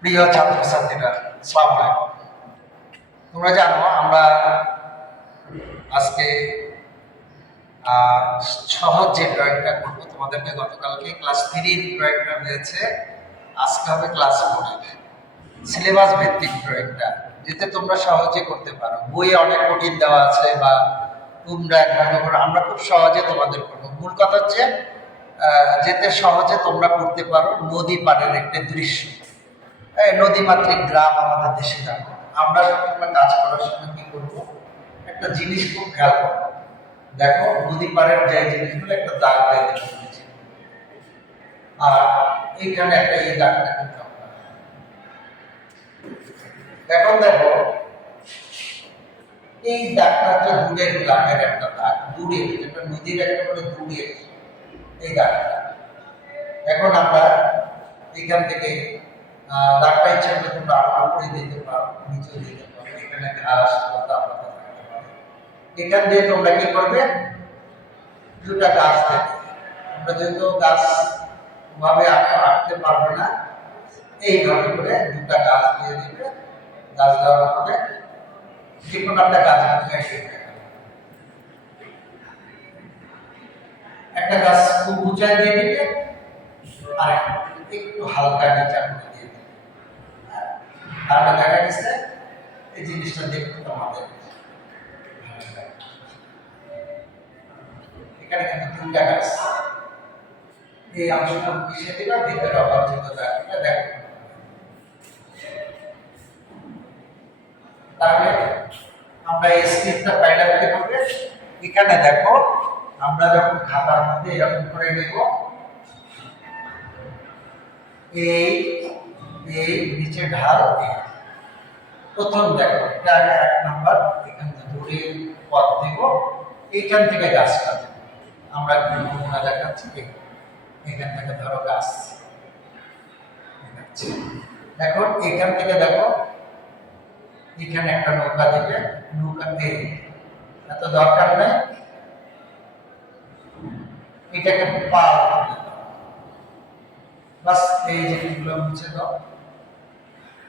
প্রিয় ছাত্রছাত্রীরা সালাম আলাইকুম। তোমরা জানো, আমরা আজকে সহজ যে ড্রয়িংটা করব তোমাদেরকে গতকালকে, ক্লাস থ্রির ড্রয়িংটা হয়েছে। আজকে হবে ক্লাস ফোরের। সিলেবাস ভিত্তিক ড্রয়িংটা যেতে তোমরা সহজে করতে পারো। বইয়ে অনেক কঠিন দেওয়া আছে বা তোমরা একভাবে করো, আমরা খুব সহজে তোমাদের করব। মূল কথা হচ্ছে যেতে সহজে তোমরা করতে পারো নদী পাড়ের একটা দৃশ্য। নদীমাতৃক গ্রাম আমাদের দেশে যাব আমরা সবসময় কাজ করার সময় কি করব? একটা জিনিস খুব খেয়াল করব। দেখো, নদী পাড়ের যে জিনিসগুলো একটা দাগ দিয়ে দিয়েছি আর এইখানে একটা এই দাগটা কিন্তু এখন দেখো, এই দাগটা হচ্ছে দূরের গ্রামের একটা দাগ দূরে যেটা নদীর একেবারে দূরে এই দাগটা। এখন আমরা এখান থেকে দাগটা ইচ্ছা করলে তোমরা আরও উপরে দিতে পারো নিচে দিতে পারো, এখানে ঘাস লতা পাতা থাকতে পারে। এখান দিয়ে তোমরা কি করবে? দুটা গাছ দেবে। তোমরা যেহেতু গাছ ভাবে আঁকতে পারবে না, এইভাবে করে দুটা গাছ দিয়ে দিবে। গাছ দেওয়ার পরে যে কোনো একটা গাছ এসে একটা গাছ খুব উঁচায় দিয়ে দিবে আর একটু হালকা নিচা করে দিয়ে দেখা গেছে, এই জিনিসটা দেখতে লাগে। এখানে কিন্তু তিনটা গাছ। এই অংশটা মিশে দিবা ভিতরে অবাঞ্ছিত এটা দেখো। তাহলে আমরা এই স্ক্রিপ্টটা পাইলাম কীভাবে এখানে দেখো, আমরা যখন খাতার মধ্যে এরকম করে নেব, এই এই নিচে ঢাল প্রথম দেখো এটা এক নাম্বার, এখান থেকে ধরে পথ দেব। এইখান থেকে গাছ কাটবো আমরা নমুনা দেখাচ্ছি এখান থেকে ধরো গাছ। এখন এখান থেকে দেখো, এখানে একটা নৌকা দিবে। নৌকা দিয়ে এত দরকার নেই। এটাকে পাল বাস, এই জিনিসগুলো মুছে দাও।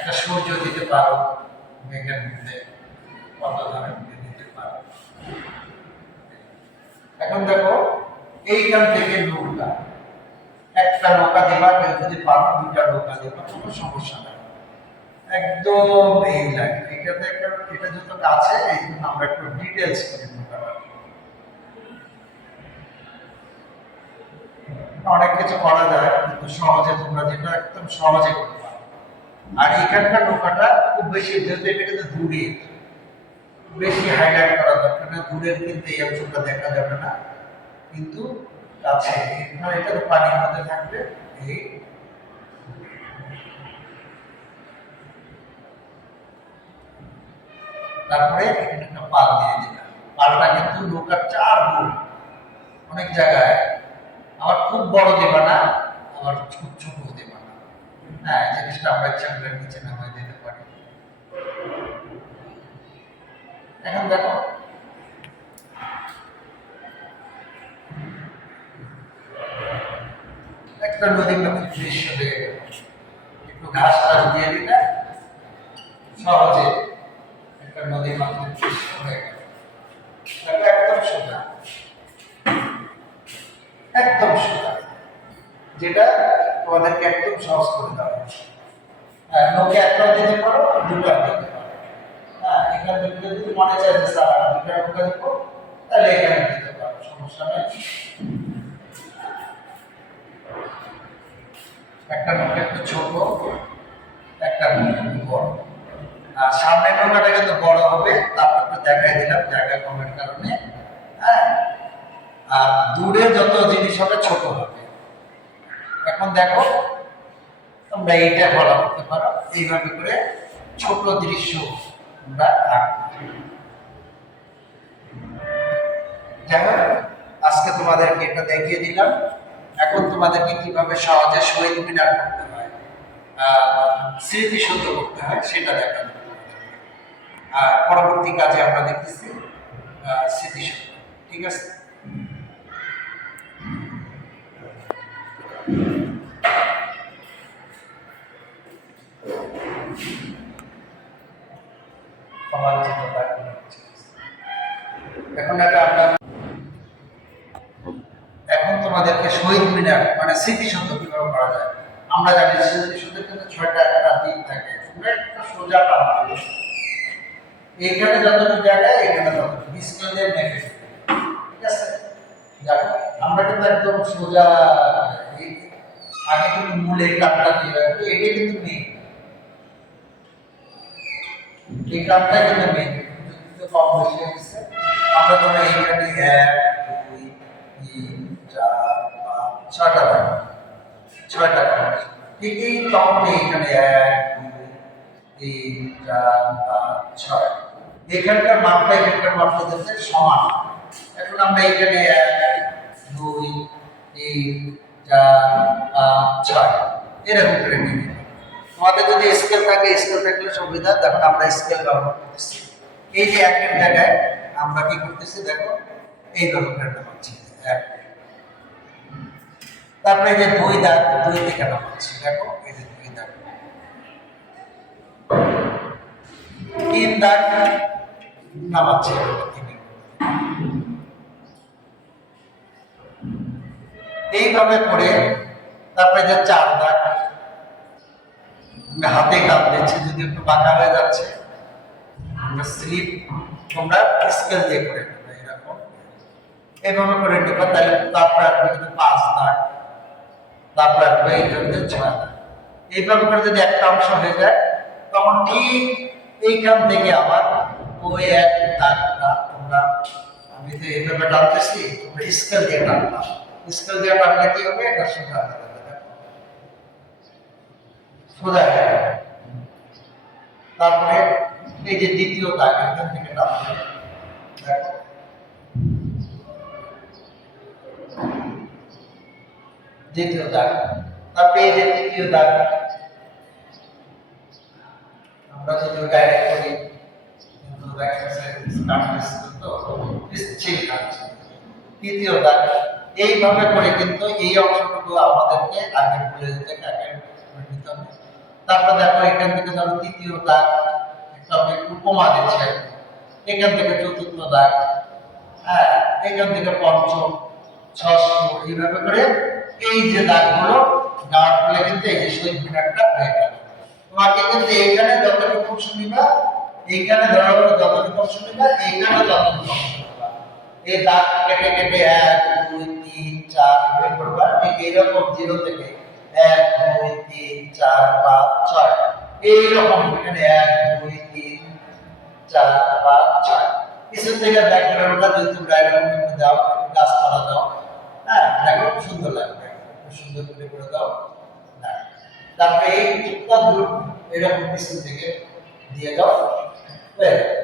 একটা সূর্য দিতে পারো, মেঘের মধ্যে পতাধারের মধ্যে দিতে পারো। এখন দেখো, এইখান থেকে নৌকা, একটা নৌকা দিবা, কেউ যদি পারো দুইটা নৌকা দিবা, কোনো সমস্যা নাই। একদম এই লাইন এটাতে একটা, এটা যত কাছে, এই জন্য আমরা একটু ডিটেলস করে নৌকাটা অনেক কিছু করা যায়, কিন্তু সহজে তোমরা যেটা একদম সহজে করতে আর এখানকার নৌকাটা খুব বেশি যেহেতু এটা কিন্তু দূরে বেশি হাইলাইট করা দরকার না দূরের কিন্তু এই অংশটা দেখা যাবে না। কিন্তু কাছে, এখানে এটা তো পানির মধ্যে থাকবে, এই। তারপরে এখানে একটা পাল দিয়ে দিলাম। পালটা কিন্তু নৌকার চার গুণ, অনেক জায়গায়। আবার খুব বড় দেবা না আবার ছোট ছোট দেবা হ্যাঁ জিনিসটা আমরা ইচ্ছা নিচে নামাই দিতে পারি। এখন দেখো, একটা নদী মধ্যে দৃশ্য একটু ঘাস টাস দিয়ে দিলে সহজে একটা নদীর মধ্যে দৃশ্য হয়ে গেল। একদম সোজা। একদম সোজা। যেটা তোমাদেরকে একদম সহজ করে দেওয়া হ্যাঁ নৌকে একটা দিতে পারো, দুটা দিতে পারো। হ্যাঁ এখান থেকে যদি মনে চায় যে, স্যার, আমি দুটা নৌকা দিব, তাহলে এখানে দিতে পারো, সমস্যা নেই। একটা নৌকা একটু ছোট, একটা নৌকা একটু বড়। আর সামনের নৌকাটা কিন্তু বড় হবে, তারপর একটু দেখাই দিলাম জায়গা কমের কারণে। হ্যাঁ আর দূরে যত জিনিস হবে, ছোট হবে। এখন দেখো, তোমরা এইটা বলা করতে পারো। এইভাবে করে ছোট দৃশ্য আঁকবো। যাই আজকে তোমাদেরকে এটা দেখিয়ে দিলাম। এখন তোমাদেরকে কীভাবে সহজে শহীদ মিনার করতে হয় স্মৃতিসৌধ করতে হয়, সেটা দেখাবো আর পরবর্তী কাজে আমরা দেখতেছি স্মৃতিসৌধ। ঠিক আছে সমালোচিত থাকবে। এখন একটা আমরা এখন তোমাদেরকে শহীদ মিনার মানে স্মৃতিসৌধ কীভাবে করা যায়। আমরা জানি স্মৃতিসৌধের কিন্তু ছয়টা একটা দিক থাকে। একটা সোজা কাম এখানে যতটুকু জায়গা এখানে ততটুকু। স্কেল দিয়ে মেপে। ঠিক আছে? দেখো আমরা কিন্তু একদম সোজা আগে কিন্তু মূলে কাপটা দিয়ে রাখব এটা কিন্তু মেয়ে এই কাপটা কিন্তু দুই, তিন, চার, পাঁচ ছয়। এখানকার মাপটা এখানকার মাপটা যাচ্ছে সমান। এখন আমরা এখানে এক দুই, তিন, চার, পাঁচ, ছয়। এরকম করে নিয়ে তোমাদের যদি স্কেল থাকে স্কেল থাকলে সুবিধা দেখুন আমরা স্কেল ব্যবহার করতেছি। এই যে একের জায়গায় আমরা কি করতেছি, দেখো এইভাবে করে নামাচ্ছি এক। তারপরে এই যে দুই দাগ, দুই থেকে নামাচ্ছি, দেখো, এই যে দুই দাগ। তিন দাগ নামাচ্ছি এভাবে তিনের মধ্যে। এইভাবে করে তারপরে যে চার দাগ হাতে কাপ দিচ্ছি, যদি একটু বাঁকা হয়ে যাচ্ছে স্লিপ, তোমরা স্কেল দিয়ে করে এরকম। এইভাবে করে তাহলে তারপরে আসবে পাঁচ দাগ তারপরে আসবে এইখান থেকে ছয় এইভাবে করে যদি একটা অংশ হয়ে যায়, তখন ঠিক এইখান থেকে আবার ওই এক দাগটা তোমরা, আমি তো এইভাবে টানতেছি স্কেল দিয়ে স্কেল দিয়ে টানলে কি হবে এটা সোজা হয়ে যাবে দেখো। সোজা হয়ে যাবে তারপরে এই যে দ্বিতীয় দাগ এখান থেকে টানবে দেখো দ্বিতীয় দাগ তারপরে এই যে তৃতীয় দাগ আমরা যদি ডাইরেক্ট করি কিন্তু দেখা গেছে কাটতেছে তো পিচ্ছিল কাটছে তৃতীয় দাগ এইভাবে করে কিন্তু এই অংশটুকু আমাদেরকে আগে ভুলে যেতে নিতে হবে। তারপর দেখো, এখান থেকে ধরো তৃতীয় দাগ আমি উপমা দিচ্ছে। এখান থেকে চতুর্থ দাগ হ্যাঁ এখান থেকে পঞ্চম, ষষ্ঠ, এইভাবে করে এই যে দাগগুলো দেওয়ার ফলে কিন্তু এই যে শহীদ মিনারটা হয়ে গেল। তোমাকে কিন্তু এইখানে যতটুকু অংশ নিবা, এইখানে ধরো যতটুকু অংশ নিবা, এইখানে যতটুকু অংশ নিবা। এই দাগ কেটে কেটে এক, দুই, তিন, চার, বের করবা। ঠিক এইরকম জিরো থেকে এক, দুই, তিন, চার, পাঁচ, ছয়। এইরকম এখানে এক, দুই, তিন, চার, পাঁচ, ছয়। কিছু থেকে ব্যাকগ্রাউন্ডটা যদি তোমরা এরকম দাও, গাছপালা দাও। হ্যাঁ দেখো, সুন্দর লাগবে। সুন্দর করে করে দাও। হ্যাঁ। তারপরে এই দূর এরকম পিছন থেকে দিয়ে দাও। হয়ে।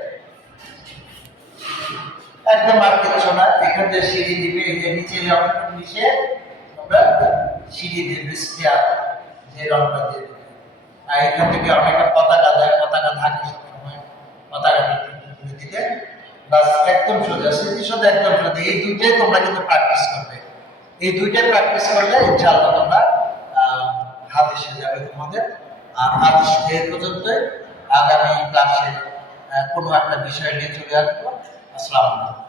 একদম আর কিছু না। এখান থেকে সিঁড়ি দিবে, এই যে নিচে রংটা মিশে তোমরা সিঁড়ি দিবে স্টিয়ার যে রংটা দিয়ে দিবে। আর এখান থেকে অনেকে পতাকা দেয় পতাকা থাকে সবসময়। পতাকা তুলে দিলে বাস একদম সোজা স্মৃতি সোজা একদম সোজা। এই দুইটাই তোমরা কিন্তু প্র্যাকটিস করবে। এই দুইটাই প্র্যাকটিস করলে ইনশাআল্লাহ তোমরা এসে যাবে তোমাদের। আর আজ এই পর্যন্ত আগামী ক্লাসে কোনো একটা বিষয় নিয়ে চলে আসব। আসসালামু আলাইকুম।